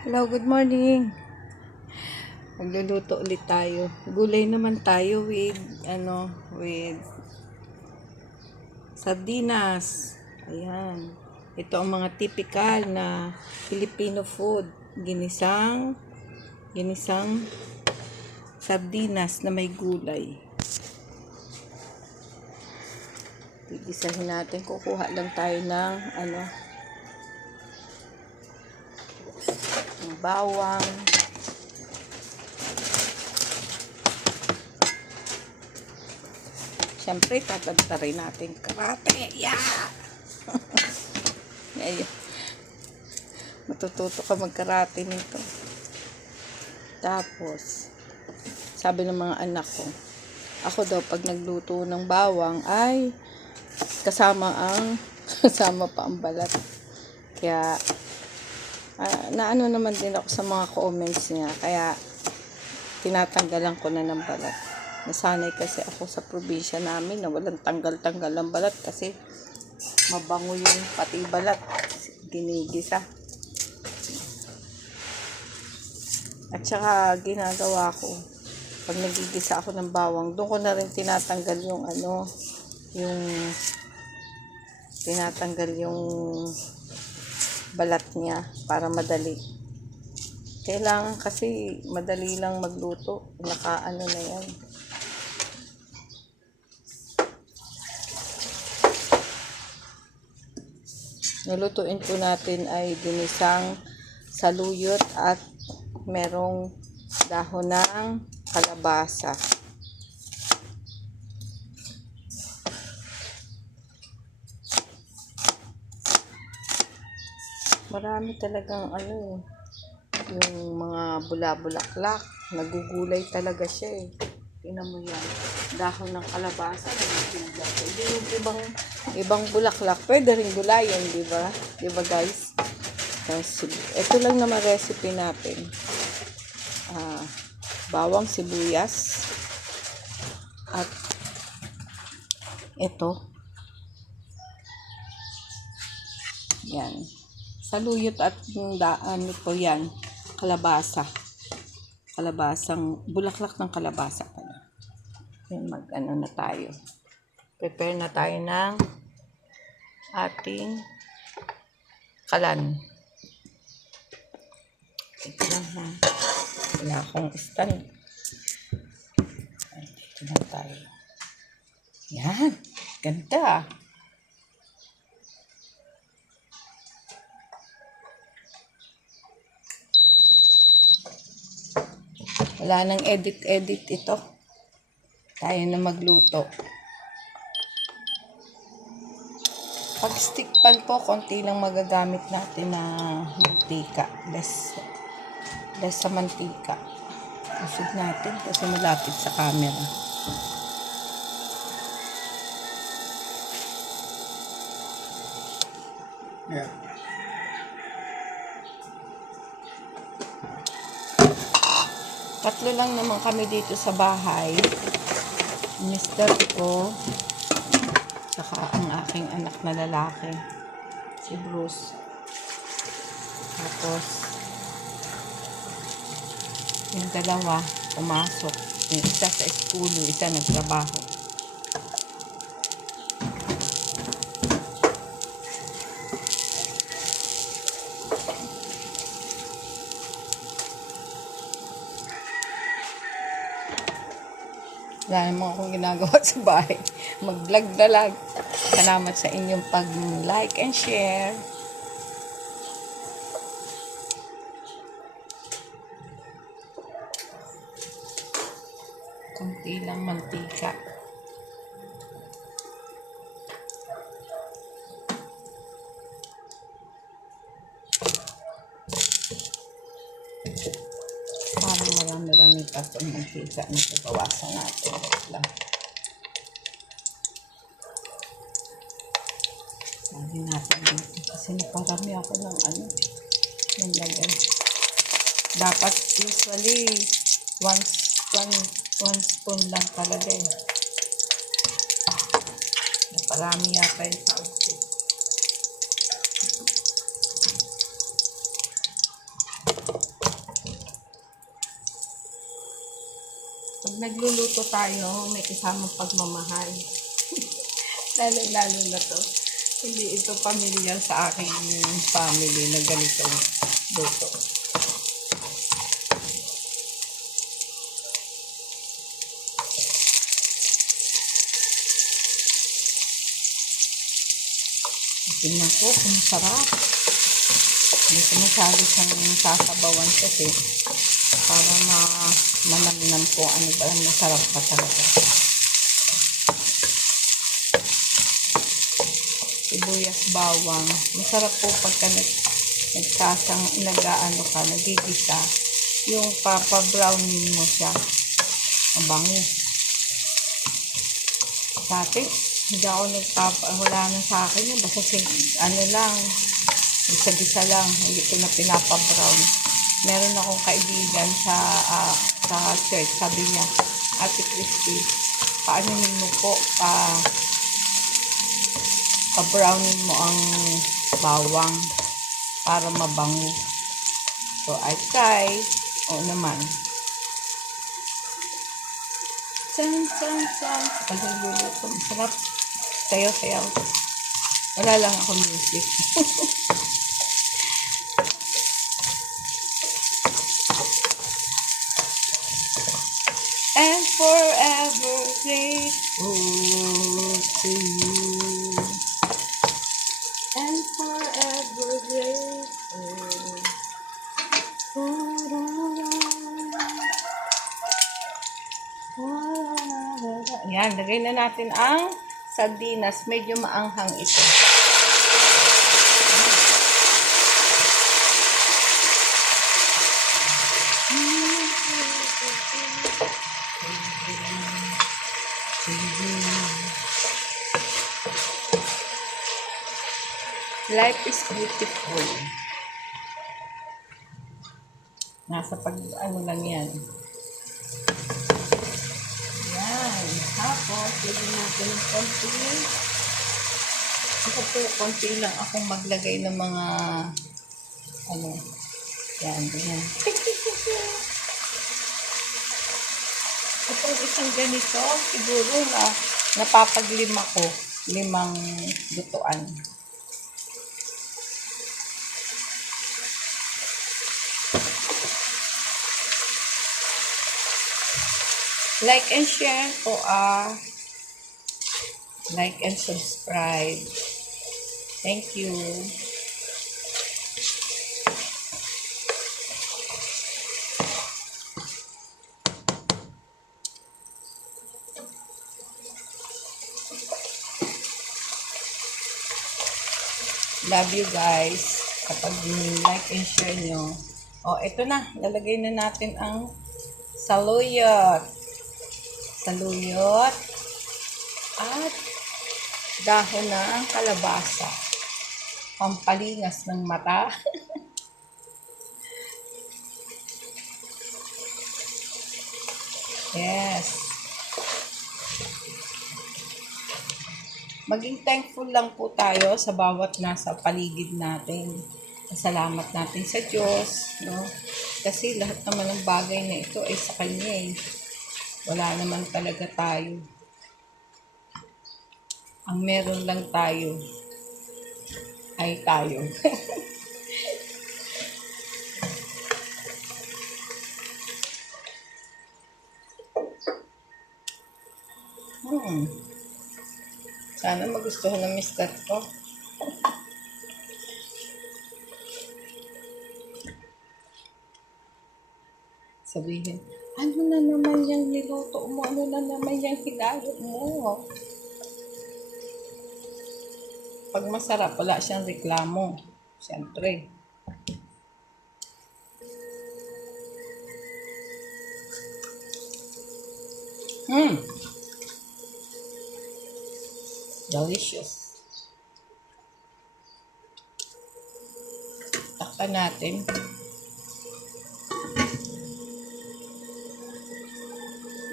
Hello, good morning. Magluluto ulit tayo. Gulay naman tayo with sardinas. Ayan. Ito ang mga typical na Filipino food. Ginisang sardinas na may gulay. Gigisahin natin. Kukuha lang tayo ng bawang, siyempre tatagtarin natin karate. Yeah! Ayun. Matututo ka magkarate nito. Tapos sabi ng mga anak ko, ako daw pag nagluto ng bawang ay kasama pa ang balat. Kaya naano naman din ako sa mga comments niya, kaya tinatanggalan ko na ng balat. Nasanay kasi ako sa probinsya namin na walang tanggal-tanggal ng balat kasi mabango yung pati balat ginigisa. At saka ginagawa ko pag nagigisa ako ng bawang, doon ko na rin tinatanggal yung balat niya para madali. Kailangan kasi madali lang magluto. Nakaano na yan. Lulutuin po natin ay ginisang saluyot at merong dahon ng kalabasa. Marami talagang yung mga bula-bulaklak, nagugulay talaga siya eh. Tingnan mo yan, dahon ng kalabasa, nagugulay. Hindi yung ibang bulaklak, pwede rin gulayan, di ba? Di ba guys? Ito lang naman recipe natin. Bawang, sibuyas, at ito. Yan. Saluyot at ito yan, kalabasa. Kalabasang, bulaklak ng kalabasa pala. Yan, na tayo. Prepare na tayo ng ating kalan. Ito lang ha. Wala akong stand. Ito lang tayo. Yan. Ganda. Wala nang edit ito. Tayo na magluto. Pag stick pan po, konti lang magagamit natin na mantika. Less sa mantika. Usog natin kasi malapit sa camera. Yeah. Tatlo lang naman kami dito sa bahay. Mister ko, saka ang aking anak na lalaki, si Bruce. Tapos, yung dalawa, pumasok. Yung isa sa school, yung isa nagtrabaho. Wala naman akong ginagawa sa bahay. Mag-vlog na lang. Salamat sa inyong pag-like and share. Kunti lang mantika. Parang marami-rami pa itong mantika na pabawasan natin. Sabi natin dito kasi naparami ako ng ng lagay. Dapat usually one spoon lang talaga eh. Naparami yata yung tao. nagluluto tayo, may kasamang pagmamahal. Lalo-lalo na to. Hindi ito pamilyar sa aking family na ganitong luto. Tingnan ko kung masarap. Hindi ko masyado siyang sasabawan kasi para malamnam po ano ba masarap pa talaga. Sibuyas, bawang. Masarap po pagka nagigisa. Yung papa-browning mo siya. Mabango. Dati, hindi ako wala na sa akin yun. Basta lang, gisa-gisa lang. Hindi ko na pinapa-brown. Meron akong kaibigan sa church. Sabi niya, Ate Christy, paano mo po pa-brownin mo ang bawang para mabango. So, I try. Oo naman. San. Pag nagluluto, masarap. Sayaw-sayaw. Wala lang ako music. And forever grateful to you. And forever grateful. Yan, lagay na natin ang sardinas. Medyo maanghang ito. Life is beautiful. Nasa lang yan. Yan. Tapos, lagyan natin ng konti. Ito po, konti lang akong maglagay ng mga yan. Itong isang ganito, siguro na napapaglima ko, 5 lutuan. Like and share po like and subscribe. Thank you. Love you guys. Kapag like and share nyo. Ito na. Lalagay na natin ang saluyot. At dahon ng kalabasa. Pampalingas ng mata. Yes. Maging thankful lang po tayo sa bawat nasa paligid natin. Salamat natin sa Diyos, no? Kasi lahat naman ng bagay na ito ay sa Kanya eh. Wala naman talaga tayo. Ang meron lang tayo ay tayo. Sana magustuhan ng mister ko. Sabihin, ano na naman yung niluto mo? Ano na naman yung hinalo mo? Pag masarap, wala siyang reklamo. Siyempre. Delicious. Takpan natin.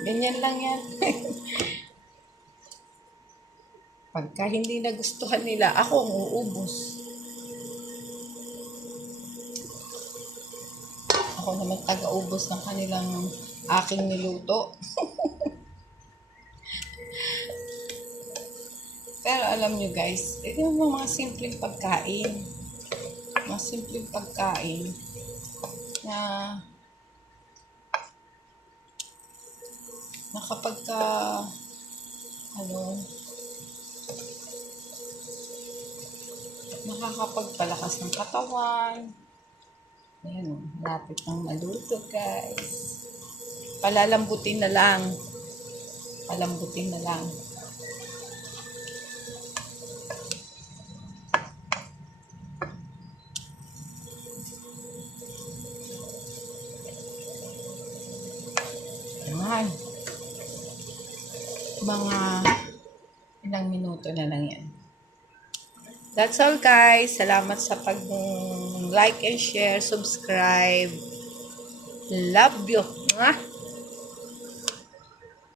Ganyan lang yan. Pagka hindi nagustuhan nila, ako ang uubos. Ako naman taga-ubos ng aking niluto. alam nyo guys, ito yung mga simpleng pagkain. Mga simpleng pagkain na kapag ka, nakakapagpalakas ng katawan. Ayan, lapit ng maluto guys. Palalambutin na lang. Palambutin na lang. Ayan. Mga ilang minuto na lang yan. That's all guys. Salamat sa pag-like and share, subscribe. Love you. Mwah!